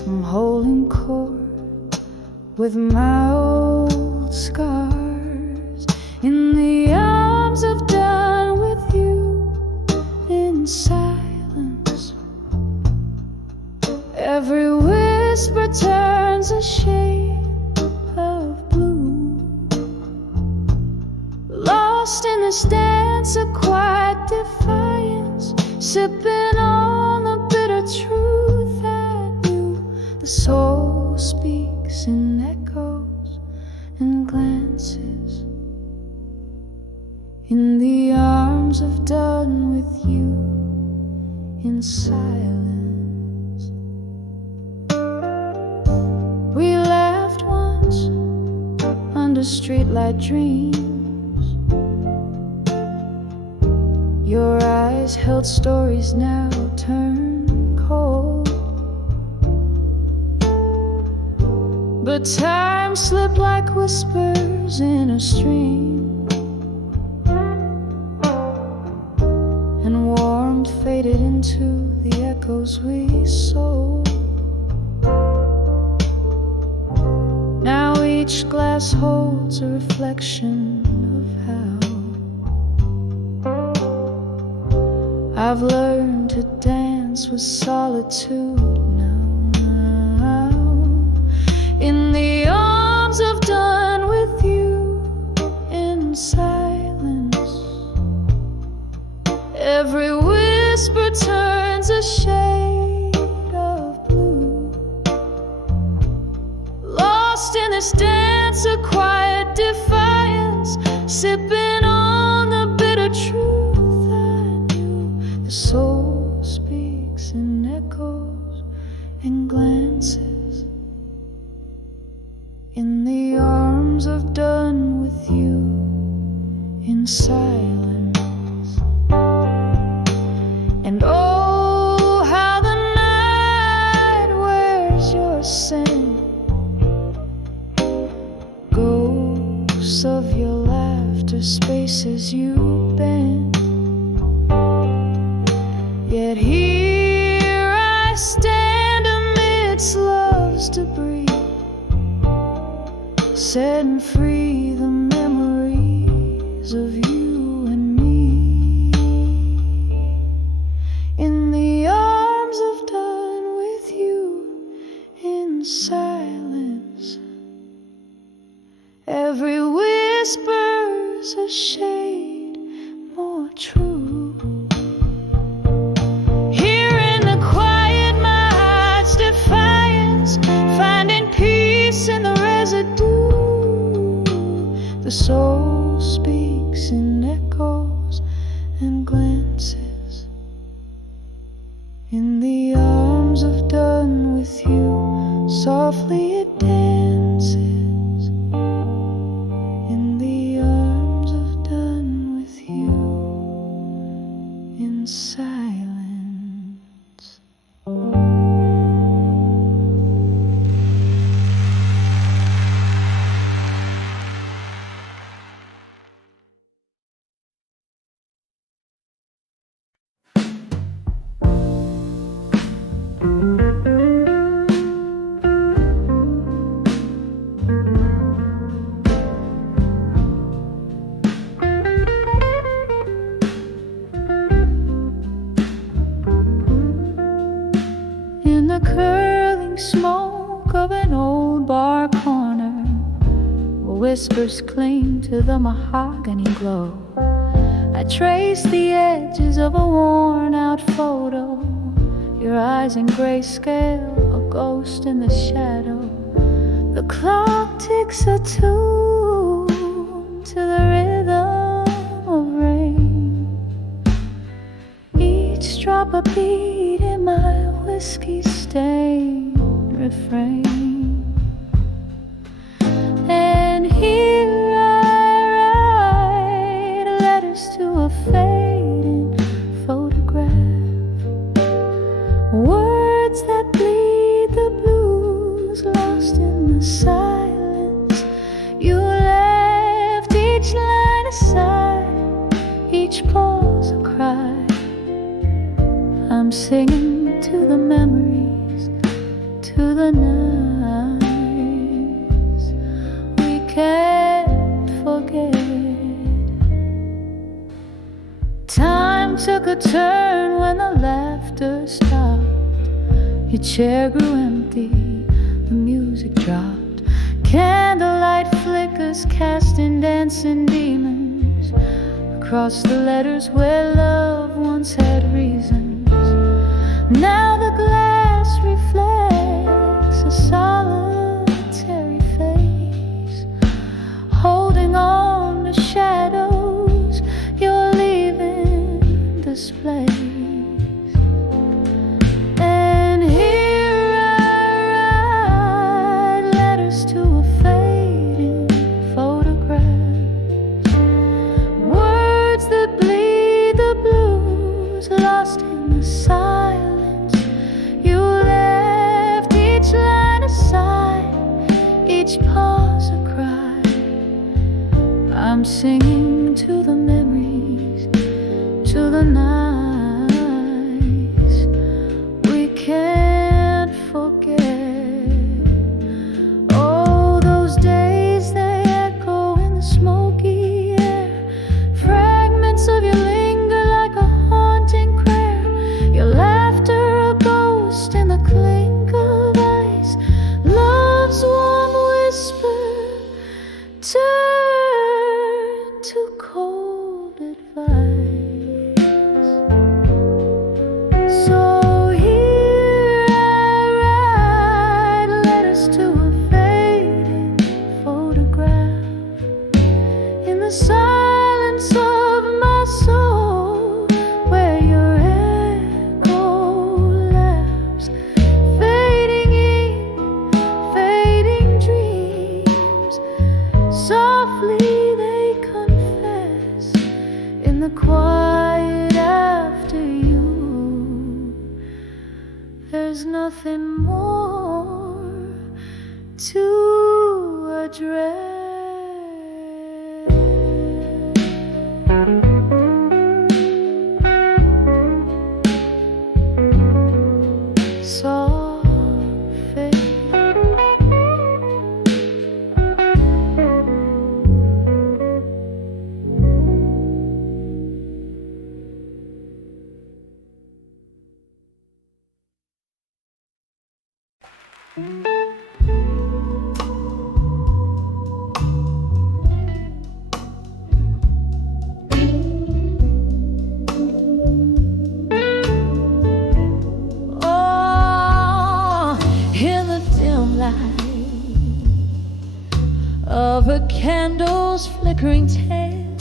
I'm holding court with my old scars, in the arms of done with you, in silence. Every whisper turns a shade of blue, lost in this dance of quiet defiance, sipping on the bitter truth that you. The soul speaks in echoes and glances, in the arms of done with you, in silence. We laughed once under streetlight dreams. Your eyes held stories now turn cold, but time slipped like whispers in a stream, and warmth faded into the echoes we sold. Now each glass holds a reflection of how I've learned to dance with solitude now, in the arms of done with you, in silence. Every whisper turns a shade of blue, lost in this dance of quiet defiance, sipping on the bitter truth. The soul speaks in echoes and glances, in the arms of done with you, in silence. And oh, how the night wears your scent, ghosts of your laughter, spaces you bend. setting free the memories of you and me. In the arms of done with you, in silence, every whisper's a shade more true. Here in the quiet, my heart's defiance, finding peace in the residue. The soul speaks in echoes and glances. In the arms of done with you, softly it dances. In the arms of done with you, in silence. In the curling smoke of an old bar corner, where whispers cling to the mahogany glow, I trace the edges of a worn-out photo, your eyes in grayscale, a ghost in the shadow. The clock ticks a tune to the rhythm of rain, each drop a beat in my whiskey-stained refrain. And here I write letters to a fading photograph, words that bleed the blues, lost in the silence. You left each line aside, each pause a cry. I'm singing to the memories, to the nights we can't forget. Time took a turn when the laughter stopped. Your chair grew empty, the music dropped. Candlelight flickers casting dancing demons across the letters where love once had reasons. Now the glass reflects a solitary face, holding on to shadows. You're leaving this place. And here I write letters to a fading photograph, words that bleed the blues, lost in the silence. Each pause a cry. I'm singing to the memories, to the nights we can't forget. Oh, those days they echo in the smoky air. Fragments of you linger like a haunting prayer. Your laughter a ghost in the clink of ice. Love's warm whisper turn to cold advice. So here I write letters to a fading photograph, in the silence of my soul, where your echo laughs, fading in, fading dreams. Softly they confess in the quiet after you. There's nothing more to address. Soft fade. flickering tail.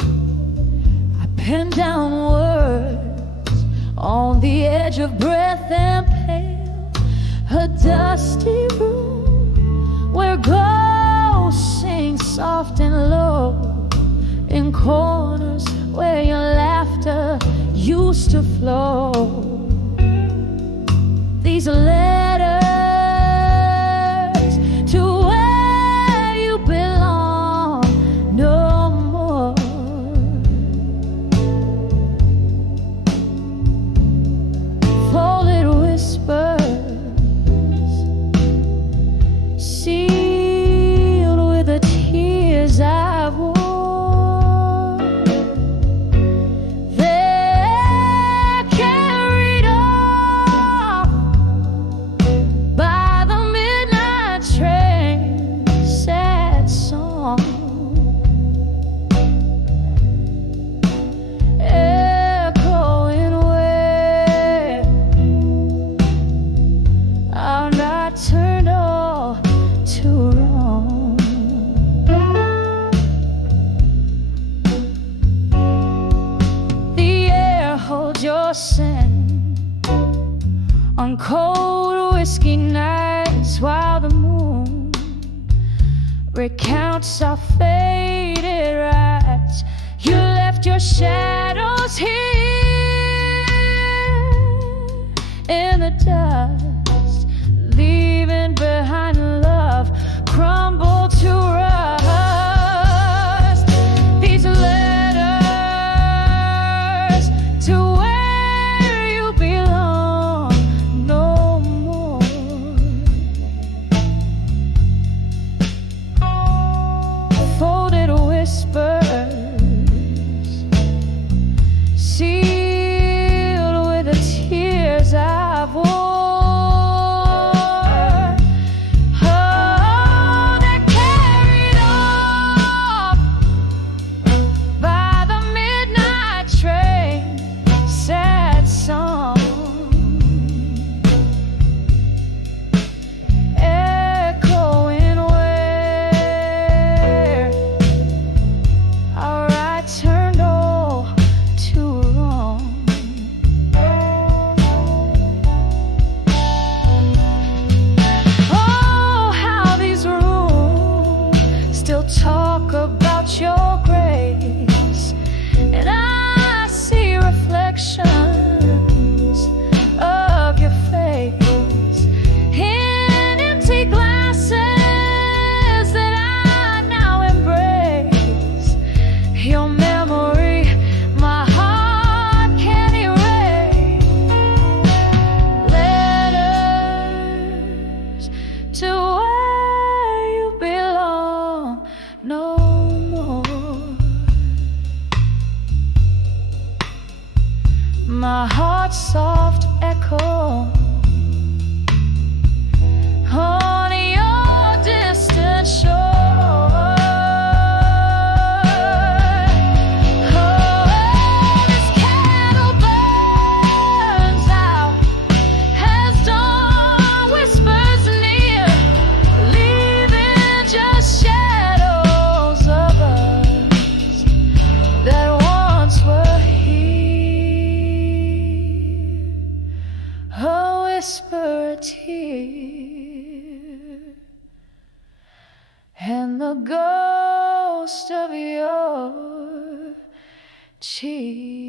I pen down words on the edge of breath and pale. A dusty room where ghosts sing soft and low, in corners where your laughter used to flow. These letters to where you belong no more. Folded whispers sealed with the tears I've worn. Your scent on cold whiskey nights while the moon recounts our faded rights. You left your shadows here in the dust, leaving behind love crumbled to rust. These letters to sealed with the tears I've worn. Oh, they're carried off by the midnight train. Sad song echoing where our right turned all too wrong. Oh, how these rooms still talk about your grace, and I see reflections of your face in empty glasses that I now embrace. Your memory, my heart can't erase. Letters to where you belong no more. My heart's soft echo on your distant shore. This candle burns out as dawn whispers near, leaving just shadows of us that once were here. A whisper, a tear, and the ghost of your cheek.